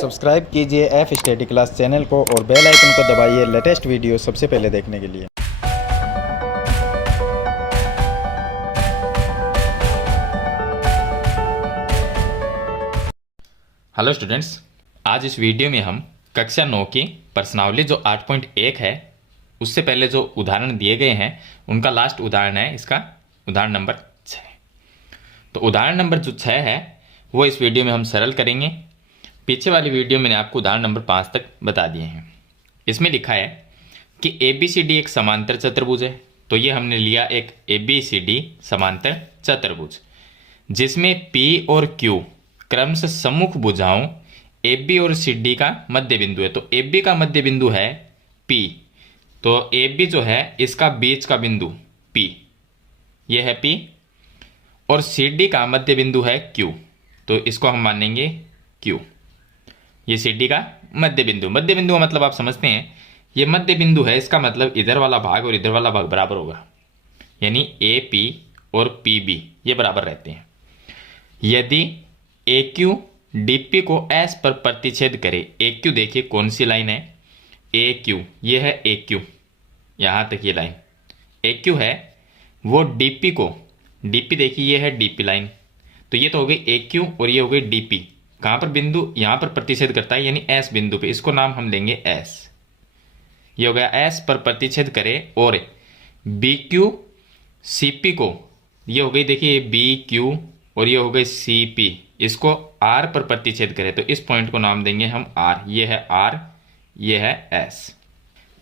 Subscribe कीजिए F study class channel को और बेल आइकन को दबाइए लेटेस्ट वीडियो सबसे पहले देखने के लिए। हेलो स्टूडेंट्स, आज इस वीडियो में हम कक्षा 9 की प्रश्नावली जो 8.1 है उससे पहले जो उदाहरण दिए गए हैं उनका लास्ट उदाहरण है इसका उदाहरण नंबर 6। तो उदाहरण नंबर जो 6 है वो इस वीडियो में हम सरल करेंगे। पीछे वाली वीडियो मैंने आपको उदाहरण नंबर 5 तक बता दिए हैं। इसमें लिखा है कि ABCD एक समांतर चतुर्भुज है। तो ये हमने लिया एक ABCD समांतर चतुर्भुज जिसमें P और Q क्रमशः सम्मुख भुजाओं AB और CD का मध्य बिंदु है। तो AB का मध्य बिंदु है P, तो AB जो है इसका बीच का बिंदु P, यह है P, और CD का मध्य बिंदु है Q, तो इसको हम मानेंगे Q। ये CD का मध्य बिंदु का मतलब आप समझते हैं, ये मध्य बिंदु है, इसका मतलब इधर वाला भाग और इधर वाला भाग बराबर होगा, यानी AP और PB ये बराबर रहते हैं। यदि AQ DP को S पर प्रतिच्छेद करे, AQ देखिए कौन सी लाइन है, AQ ये है AQ, यहाँ तक ये लाइन AQ है, वो DP को, DP देखिए ये है DP लाइन, तो ये तो हो गई AQ और ये हो गई DP। कहाँ पर बिंदु, यहाँ पर प्रतिच्छेद करता है यानी S बिंदु पे, इसको नाम हम देंगे S। ये हो गया S पर प्रतिच्छेद करे, और BQ CP को, ये हो गई देखिए BQ और ये हो गई CP, इसको R पर प्रतिच्छेद करें तो इस पॉइंट को नाम देंगे हम R। ये है R, ये है S।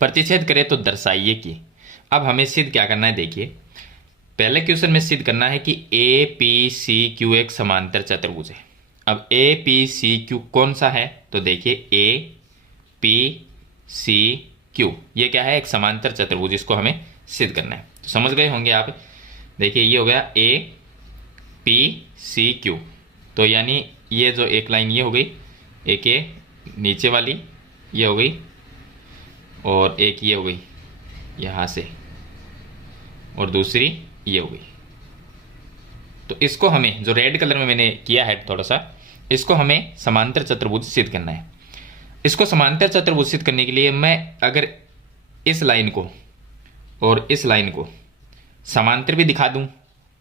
प्रतिच्छेद करें तो दर्शाइए कि, अब हमें सिद्ध क्या करना है, देखिए पहले क्वेश्चन में सिद्ध करना है कि APCQ एक समांतर चतुर्भुज है। अब APCQ कौन सा है, तो देखिए APCQ ये क्या है, एक समांतर चतुर्भुज, इसको हमें सिद्ध करना है। तो समझ गए होंगे आप। देखिए ये हो गया APCQ, तो यानी ये जो एक लाइन ये हो गई, एक ये नीचे वाली ये हो गई, और एक ये हो गई यहाँ से, और दूसरी ये हो गई। तो इसको हमें, जो रेड कलर में मैंने किया है थोड़ा सा, इसको हमें समांतर चतुर्भुज सिद्ध करना है। इसको समांतर चतुर्भुज सिद्ध करने के लिए मैं अगर इस लाइन को और इस लाइन को समांतर भी दिखा दूं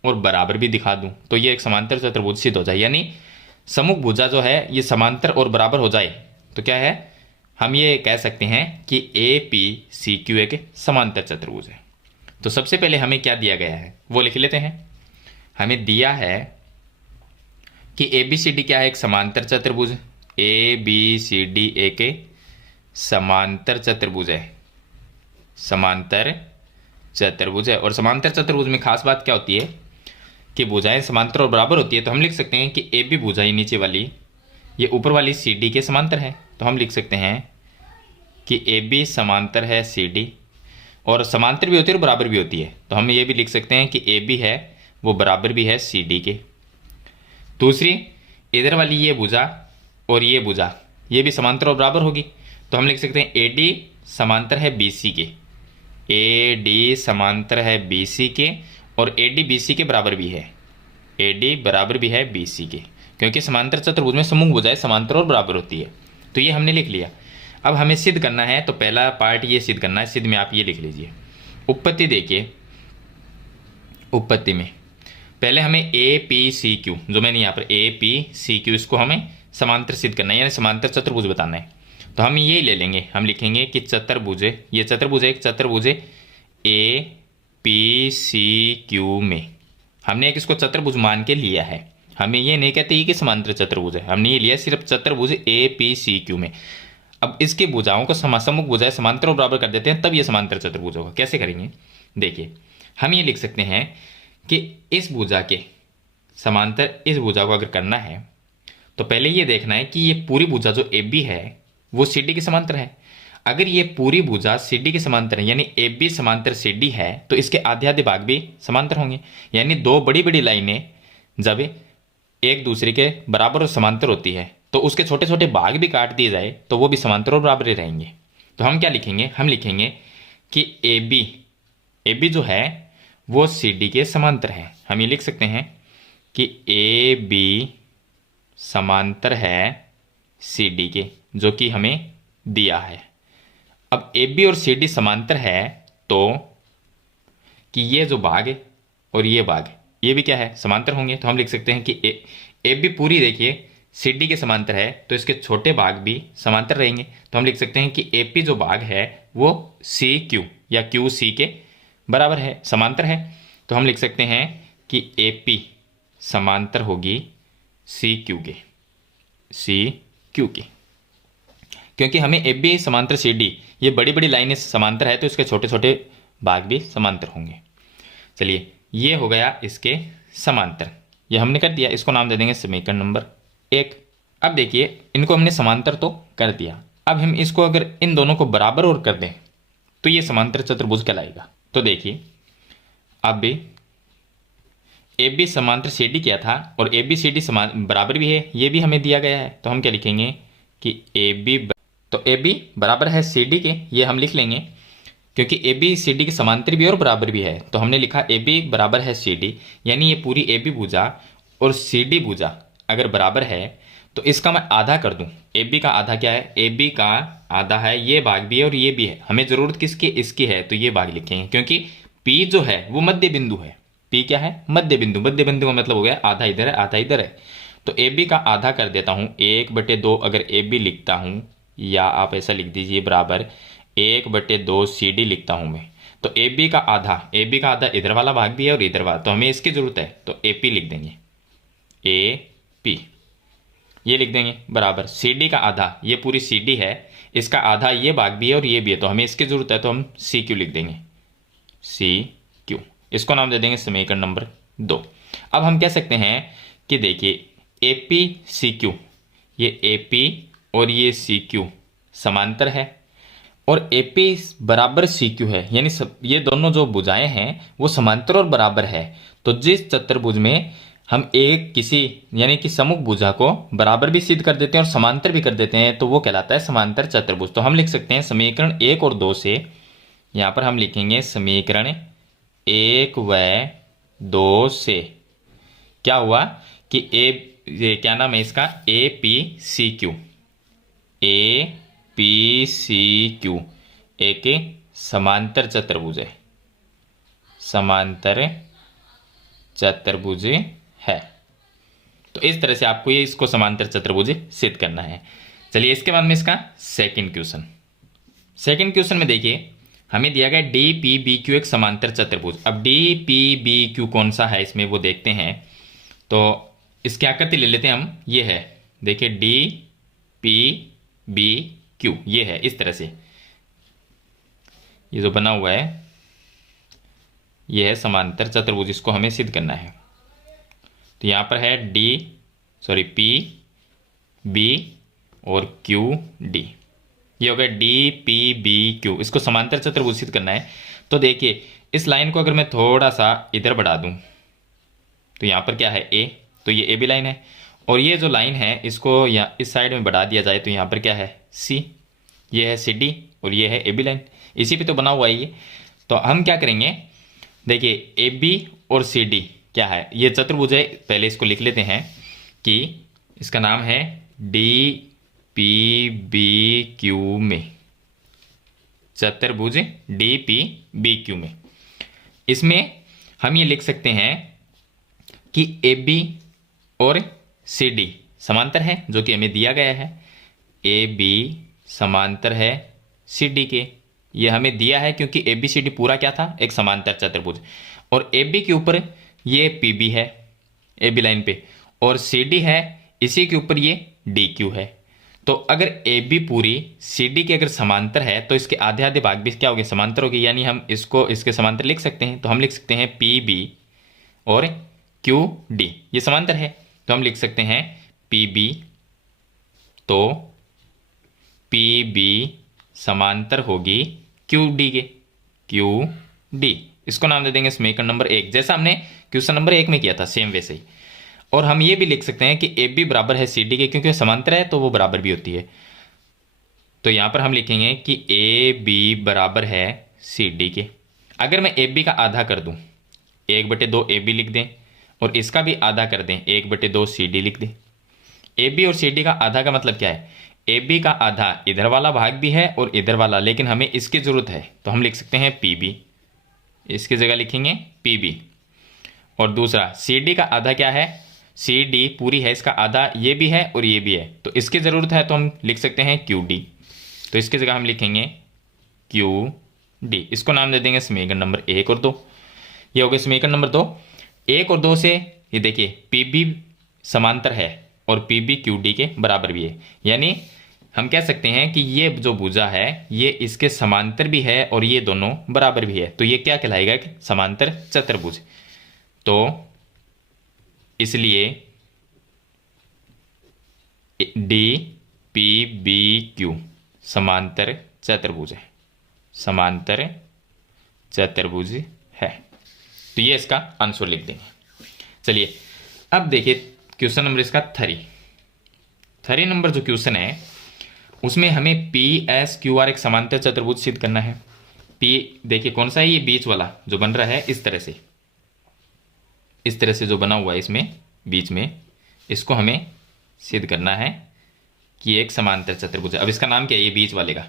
और बराबर भी दिखा दूं तो ये एक समांतर चतुर्भुज सिद्ध हो जाए, यानी सम्मुख भुजा जो है ये समांतर और बराबर हो जाए तो क्या है, हम ये कह सकते हैं कि APCQ एक समांतर चतुर्भुज है। तो सबसे पहले हमें क्या दिया गया है वो लिख लेते हैं। हमें दिया है कि ABCD क्या है, एक समांतर चतुर्भुज, ABCD एक समांतर चतुर्भुज है, समांतर चतुर्भुज है। और समांतर चतुर्भुज में खास बात क्या होती है कि भुजाएं समांतर और बराबर होती है। तो हम लिख सकते हैं कि AB भुजाएं नीचे वाली, ये ऊपर वाली CD के समांतर है, तो हम लिख सकते हैं कि AB समांतर है CD, और समांतर भी होती है और बराबर भी होती है, तो हम ये भी लिख सकते हैं कि AB है वो बराबर भी है CD के। दूसरी इधर वाली ये भुजा और ये भुजा ये भी समांतर और बराबर होगी, तो हम लिख सकते हैं AD समांतर है BC के, AD समांतर है BC के, और AD BC के बराबर भी है, AD बराबर भी है BC के, क्योंकि समांतर चतुर्भुज में सम्मुख भुजाएं समांतर और बराबर होती है। तो ये हमने लिख लिया। अब हमें सिद्ध करना है, तो पहला पार्ट ये सिद्ध करना है। सिद्ध में आप ये लिख लीजिए, उत्पत्ति देखिए, उत्पत्ति में पहले हमें APCQ, जो मैंने यहाँ पर APCQ, इसको हमें समांतर सिद्ध करना है, यानी समांतर चतुर्भुज बताना है। तो हम ये ले लेंगे, हम लिखेंगे कि चतुर्भुज, ये चतुर्भुज एक चतुर्भुज APCQ में हमने एक इसको चतुर्भुज मान के लिया है। हमें ये नहीं कहते कि समांतर चतुर्भुज है, हमने ये लिया सिर्फ चतुर्भुज APCQ में। अब इसके भुजाओं को सम्मुख भुजाएं समांतर और बराबर कर देते हैं, तब ये समांतर चतुर्भुज होगा। कैसे करेंगे, देखिए हम ये लिख सकते हैं कि इस भुजा के समांतर इस भुजा को अगर करना है तो पहले ये देखना है कि ये पूरी भुजा जो AB है वो CD के समांतर है। अगर ये पूरी भुजा CD के समांतर है, यानी AB समांतर CD है, तो इसके आधे आधे भाग भी समांतर होंगे, यानी दो बड़ी बड़ी लाइनें जब एक दूसरे के बराबर और समांतर होती है तो उसके छोटे छोटे भाग भी काट दिए जाए तो वो भी समांतर और बराबर ही रहेंगे। तो हम क्या लिखेंगे, हम लिखेंगे कि AB जो है वो CD के समांतर है। हम ये लिख सकते हैं कि AB समांतर है सी डी के, जो कि हमें दिया है। अब ए बी और सी डी समांतर है तो कि ये जो भाग है और ये भाग ये भी क्या है, समांतर होंगे। तो हम लिख सकते हैं कि ए बी पूरी देखिए सी डी के समांतर है, तो इसके छोटे भाग भी समांतर रहेंगे। तो हम लिख सकते हैं कि ए पी जो भाग है वो सी क्यू या क्यू सी के बराबर है, समांतर है। तो हम लिख सकते हैं कि ए पी समांतर होगी सी क्यू के, सी क्यू की, क्योंकि हमें ए बी समांतर सी डी ये बड़ी बड़ी लाइनें समांतर है, तो इसके छोटे छोटे भाग भी समांतर होंगे। चलिए ये हो गया इसके समांतर, ये हमने कर दिया। इसको नाम दे देंगे समीकरण नंबर 1। अब देखिए इनको हमने समांतर तो कर दिया, अब हम इसको अगर इन दोनों को बराबर और कर दें तो ये समांतर चतुर्भुज कहलाएगा। तो देखिए अब भी ए बी समांतर सी डी क्या था और ए बी सी डी समान बराबर भी है, ये भी हमें दिया गया है। तो हम क्या लिखेंगे कि ए बी, तो ए बी बराबर है सी डी के, ये हम लिख लेंगे क्योंकि ए बी सी डी के समांतर भी और बराबर भी है। तो हमने लिखा ए बी बराबर है सी डी, यानी ये पूरी ए बी भुजा और सी डी भुजा अगर बराबर है तो इसका मैं आधा कर दूं। ए बी का आधा क्या है, ए बी का आधा है ये भाग भी है और ये भी है, हमें जरूरत किसकी, इसकी है, तो ये भाग लिखेंगे क्योंकि पी जो है वो मध्य बिंदु है। पी क्या है, मध्य बिंदु, मध्य बिंदु का मतलब हो गया आधा इधर है आधा इधर है। तो ए बी का आधा कर देता हूं 1/2 अगर ए बी लिखता हूं, या आप ऐसा लिख दीजिए बराबर 1/2 सी डी लिखता हूं मैं। तो ए बी का आधा इधर वाला भाग भी है और इधर वाला, तो हमें इसकी जरूरत है, तो ए पी लिख देंगे, ए पी ये लिख देंगे बराबर सी डी का आधा, ये पूरी सी डी है, इसका आधा ये भाग भी है और ये भी है, तो हमें इसकी जरूरत है, तो हम सी क्यू लिख देंगे, सी क्यू। इसको नाम दे देंगे समीकरण नंबर 2। अब हम कह सकते हैं कि देखिए ए पी सी क्यू, ये ए पी और ये सी क्यू समांतर है और ए पी बराबर सी क्यू है, यानी ये दोनों जो भुजाएं हैं वो समांतर और बराबर है। तो जिस चतुर्भुज में हम एक किसी यानी कि सममुख भुजा को बराबर भी सिद्ध कर देते हैं और समांतर भी कर देते हैं, तो वो कहलाता है समांतर चतुर्भुज। तो हम लिख सकते हैं समीकरण 1 और 2 से, यहां पर हम लिखेंगे समीकरण 1 व 2 से क्या हुआ कि ये क्या नाम है इसका, A P C Q, A P C Q एक समांतर चतुर्भुज है, समांतर चतुर्भुज है। तो इस तरह से आपको ये इसको समांतर चतुर्भुज सिद्ध करना है। चलिए इसके बाद में इसका सेकंड क्वेश्चन, सेकंड क्वेश्चन में देखिए हमें दिया गया डी पी बी क्यू एक समांतर चतुर्भुज। अब डी पी बी क्यू कौन सा है इसमें वो देखते हैं। तो इसकी आकृति ले लेते हैं हम, ये है देखिए डी पी बी क्यू, ये है इस तरह से, ये जो बना हुआ है ये है समांतर चतुर्भुज, इसको हमें सिद्ध करना है। तो यहाँ पर है पी बी और क्यू डी, ये हो गया डी पी बी क्यू, इसको समांतर चतुर्भुज सिद्ध करना है। तो देखिए इस लाइन को अगर मैं थोड़ा सा इधर बढ़ा दूं तो यहाँ पर क्या है ए, तो ये ए बी लाइन है, और ये जो लाइन है इसको यहाँ इस साइड में बढ़ा दिया जाए तो यहाँ पर क्या है सी, ये है सी डी और ये है ए बी लाइन, इसी पे तो बना हुआ है ये। तो हम क्या करेंगे, देखिए ए बी और सी डी क्या है, ये चतुर्भुज है, पहले इसको लिख लेते हैं कि इसका नाम है डी पी बी क्यू में, चतुर्भुज डी पी बी क्यू में। इसमें हम ये लिख सकते हैं कि ए बी और सी डी समांतर है, जो कि हमें दिया गया है, ए बी समांतर है सी डी के, ये हमें दिया है क्योंकि ए बी सी डी पूरा क्या था, एक समांतर चतुर्भुज। और ए बी के ऊपर ये पी बी है ए बी लाइन पे, और सी डी है इसी के ऊपर ये डी क्यू है। तो अगर ए बी पूरी सी डी के अगर समांतर है तो इसके आधे आधे भाग भी क्या हो गए, समांतर हो गए, यानी हम इसको इसके समांतर लिख सकते हैं। तो हम लिख सकते हैं पी बी और क्यू डी ये समांतर है, तो हम लिख सकते हैं पी बी, तो पी बी समांतर होगी क्यू डी के, क्यू डी, इसको नाम दे देंगे समीकरण नंबर 1, जैसा हमने क्वेश्चन नंबर 1 में किया था सेम वैसे ही। और हम ये भी लिख सकते हैं कि ए बी बराबर है सी डी के, क्योंकि समांतर है तो वो बराबर भी होती है। तो यहां पर हम लिखेंगे कि ए बी बराबर है सी डी के। अगर मैं ए बी का आधा कर दूं 1/2 ए बी लिख दें और इसका भी आधा कर दें 1/2 सी डी लिख दें। ए बी और सी डी का आधा का मतलब क्या है, ए बी का आधा इधर वाला भाग भी है और इधर वाला, लेकिन हमें इसकी ज़रूरत है तो हम लिख सकते हैं पी बी, इसकी जगह लिखेंगे पी बी। और दूसरा सी डी का आधा क्या है, सी डी पूरी है, इसका आधा ये भी है और ये भी है, तो इसकी ज़रूरत है तो हम लिख सकते हैं क्यू डी, तो इसकी जगह हम लिखेंगे क्यू डी। इसको नाम दे देंगे समीकरण नंबर 1 और 2। ये हो गया समीकरण नंबर 2। 1 और 2 से ये देखिए पी बी समांतर है और पी बी क्यू डी के बराबर भी है, यानी हम कह सकते हैं कि ये जो भुजा है ये इसके समांतर भी है और ये दोनों बराबर भी है, तो ये क्या कहलाएगा, कि समांतर चतुर्भुज। तो इसलिए डी पी बी क्यू समांतर चतुर्भुज है, समांतर चतुर्भुज है। तो ये इसका आंसर लिख देंगे। चलिए अब देखिए क्वेश्चन नंबर इसका 3 नंबर जो क्वेश्चन है उसमें हमें पी एस क्यू आर एक समांतर चतुर्भुज सिद्ध करना है। पी देखिए कौन सा है, ये बीच वाला जो बन रहा है इस तरह से जो बना हुआ है इसमें बीच में, इसको हमें सिद्ध करना है कि एक समांतर चतुर्भुज है। अब इसका नाम क्या है, ये बीच वाले का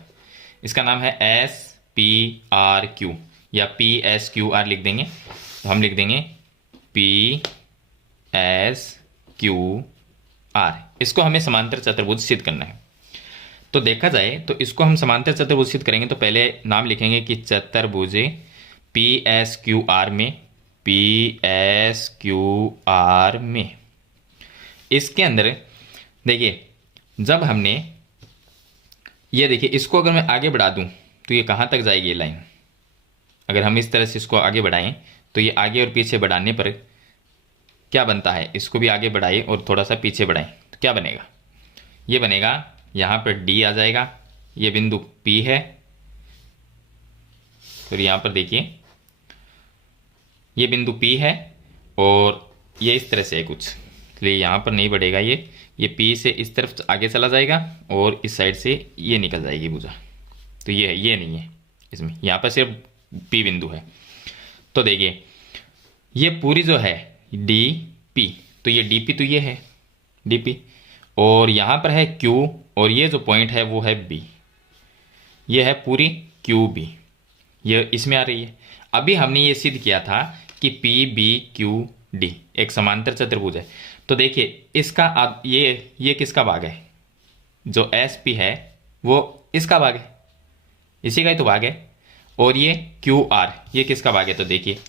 इसका नाम है एस पी आर क्यू या पी एस क्यू आर लिख देंगे। तो हम लिख देंगे पी एस क्यू आर, इसको हमें समांतर चतुर्भुज सिद्ध करना है। तो देखा जाए तो इसको हम समांतर चतुर्भुज सिद्ध करेंगे तो पहले नाम लिखेंगे कि चतुर्भुज पी एस क्यू आर में, पी एस क्यू आर में। इसके अंदर देखिए जब हमने ये देखिए इसको अगर मैं आगे बढ़ा दूं तो ये कहाँ तक जाएगी ये लाइन, अगर हम इस तरह से इसको आगे बढ़ाएं तो ये आगे और पीछे बढ़ाने पर क्या बनता है, इसको भी आगे बढ़ाएं और थोड़ा सा पीछे बढ़ाएं तो क्या बनेगा, ये बनेगा यहाँ पर डी आ जाएगा, ये बिंदु पी है, फिर यहाँ पर देखिए ये बिंदु पी है और ये इस तरह से है कुछ, इसलिए यहाँ पर नहीं बढ़ेगा, ये पी से इस तरफ आगे चला जाएगा और इस साइड से ये निकल जाएगी भुजा। तो ये है, ये नहीं है इसमें, यहाँ पर सिर्फ पी बिंदु है। तो देखिए ये पूरी जो है डी पी, तो ये डी पी तो ये है डी पी, और यहाँ पर है क्यू और ये जो पॉइंट है वो है बी, ये है पूरी क्यू बी, ये इसमें आ रही है। अभी हमने ये सिद्ध किया था कि पी बी क्यू डी एक समांतर चतुर्भुज है। तो देखिए इसका ये किसका भाग है, जो एस पी है वो इसका भाग है, इसी का ही तो भाग है, और ये क्यू आर ये किसका भाग है, तो देखिए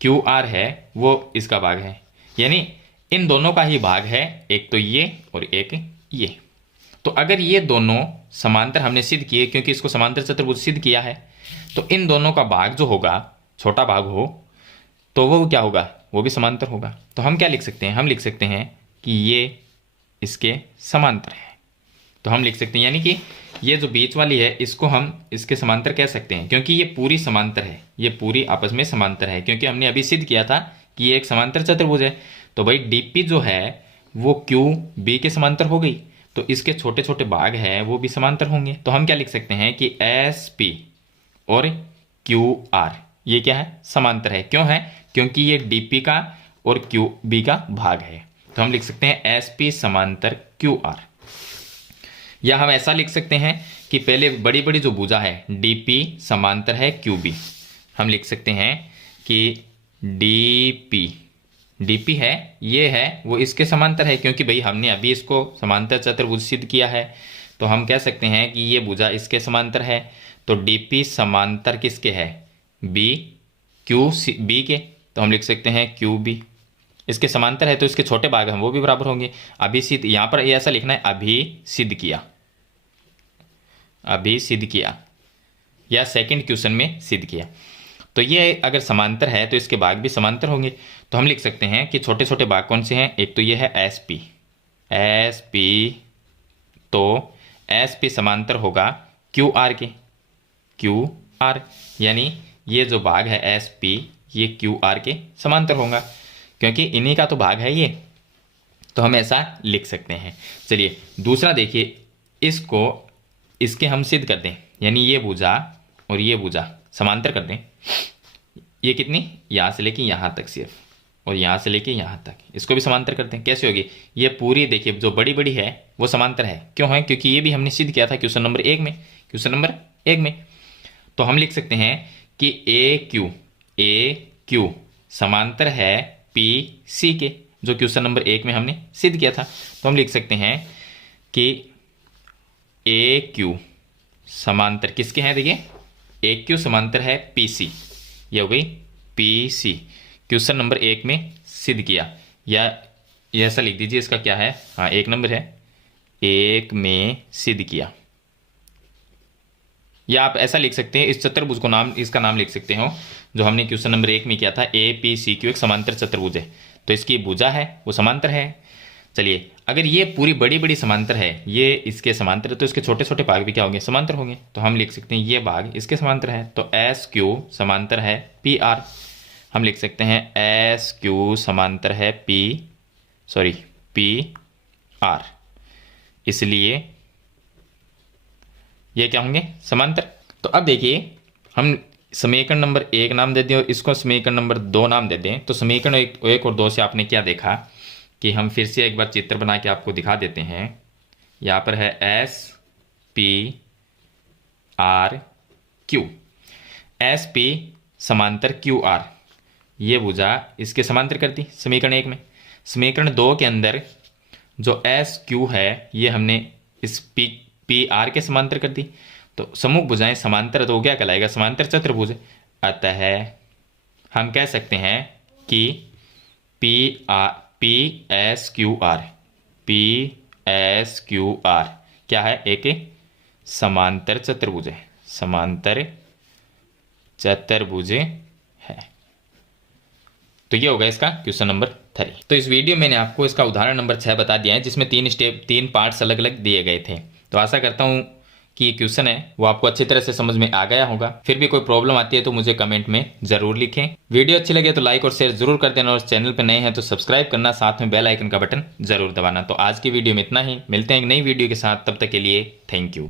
क्यू आर है वो इसका भाग है, यानी इन दोनों का ही भाग है, एक तो ये और एक ये। तो अगर ये दोनों समांतर हमने सिद्ध किए, क्योंकि इसको समांतर चतुर्भुज सिद्ध किया है, तो इन दोनों का भाग जो होगा छोटा भाग हो तो वो क्या होगा, वो भी समांतर होगा। तो हम क्या लिख सकते हैं, हम लिख सकते हैं कि ये इसके समांतर है। तो हम लिख सकते हैं यानी कि ये जो बीच वाली है इसको हम इसके समांतर कह सकते हैं, क्योंकि ये पूरी समांतर है, ये पूरी आपस में समांतर है, क्योंकि हमने अभी सिद्ध किया था कि ये एक समांतर चतुर्भुज है। तो भाई डीपी जो है वो क्यू बी के समांतर हो गई, तो इसके छोटे छोटे भाग हैं वो भी समांतर होंगे। तो हम क्या लिख सकते हैं कि एस पी और क्यू आर ये क्या है, समांतर है। क्यों है, क्योंकि ये डीपी का और क्यू बी का भाग है। तो हम लिख सकते हैं एस पी समांतर क्यू आर, या हम ऐसा लिख सकते हैं कि पहले बड़ी बड़ी जो भुजा है डीपी समांतर है क्यू बी, हम लिख सकते हैं कि डीपी है ये है वो इसके समांतर है, क्योंकि भाई हमने अभी इसको समांतर चतुर्भुज सिद्ध किया है। तो हम कह सकते हैं कि ये भुजा इसके समांतर है। तो डीपी समांतर किसके है, बी क्यू बी के, तो हम लिख सकते हैं क्यू बी इसके समांतर है, तो इसके छोटे भाग हैं वो भी बराबर होंगे। अभी सिद्ध, यहाँ पर ऐसा लिखना है अभी सिद्ध किया, अभी सिद्ध किया, या सेकंड क्वेश्चन में सिद्ध किया। तो ये अगर समांतर है तो इसके भाग भी समांतर होंगे। तो हम लिख सकते हैं कि छोटे छोटे भाग कौन से हैं, एक तो ये है एस पी, तो एस पी समांतर होगा क्यू आर के, क्यू आर, यानी ये जो भाग है एस पी ये क्यू आर के समांतर होगा, क्योंकि इन्हीं का तो भाग है ये। तो हम ऐसा लिख सकते हैं। चलिए दूसरा देखिए, इसको इसके हम सिद्ध कर दें, यानी ये भुजा और ये भुजा समांतर कर दें। ये कितनी, यहाँ से लेके यहाँ तक सिर्फ, और यहाँ से लेके यहाँ तक इसको भी समांतर करते हैं। कैसे होगी? ये पूरी देखिए जो बड़ी बड़ी है वो समांतर है। क्यों है? क्योंकि ये भी हमने सिद्ध किया था क्वेश्चन नंबर 1 में। क्वेश्चन नंबर 1 में तो हम लिख सकते हैं कि ए क्यू समांतर है पी सी के, जो क्वेश्चन नंबर 1 में हमने सिद्ध किया था। तो हम लिख सकते हैं कि ए क्यू समांतर किसके हैं? देखिए ए क्यू समांतर है पी सी, ये हो गई पी सी, क्वेश्चन नंबर 1 में सिद्ध किया। या ये ऐसा लिख दीजिए, इसका क्या है? हाँ 1 नंबर है, 1 में सिद्ध किया। या आप ऐसा लिख सकते हैं, इस चतुर्भुज को इसका नाम लिख सकते हो जो हमने क्वेश्चन नंबर 1 में किया था। ए पी सी क्यू एक समांतर चतुर्भुज है, तो इसकी भुजा है वो समांतर है। चलिए अगर ये पूरी बड़ी बड़ी समांतर है, ये इसके समांतर है, तो इसके छोटे छोटे भाग भी क्या होंगे? समांतर होंगे। तो हम लिख सकते हैं ये भाग इसके समांतर है, तो एस क्यू समांतर है पी आर। हम लिख सकते हैं एस क्यू समांतर है पी आर, इसलिए ये क्या होंगे? समांतर। तो अब देखिए हम समीकरण नंबर 1 नाम दे दें और इसको समीकरण नंबर 2 नाम दे दें। तो समीकरण 1 और 2 से आपने क्या देखा कि हम फिर से एक बार चित्र बना के आपको दिखा देते हैं। यहाँ पर है S P R Q, S P समांतर क्यू आर, ये भुजा इसके समांतर करती समीकरण 1 में। समीकरण 2 के अंदर जो एस क्यू है ये हमने इस पी आर के समांतर कर दी। तो सम्मुख भुजाएं समांतर, तो क्या कहलाएगा? समांतर चतुर्भुज। अतः हम कह सकते हैं कि पी एस क्यू आर क्या है? एक समांतर चतुर्भुज है, समांतर चतुर्भुज है। तो ये होगा इसका क्वेश्चन नंबर 3। तो इस वीडियो में मैंने आपको इसका उदाहरण नंबर 6 बता दिया है, जिसमें 3 पार्ट्स अलग अलग दिए गए थे। तो आशा करता हूँ कि ये क्वेश्चन है वो आपको अच्छी तरह से समझ में आ गया होगा। फिर भी कोई प्रॉब्लम आती है तो मुझे कमेंट में जरूर लिखें। वीडियो अच्छी लगे तो लाइक और शेयर जरूर कर देना, और चैनल पर नए हैं तो सब्सक्राइब करना, साथ में बेल आइकन का बटन जरूर दबाना। तो आज की वीडियो में इतना ही, मिलते हैं एक नई वीडियो के साथ, तब तक के लिए थैंक यू।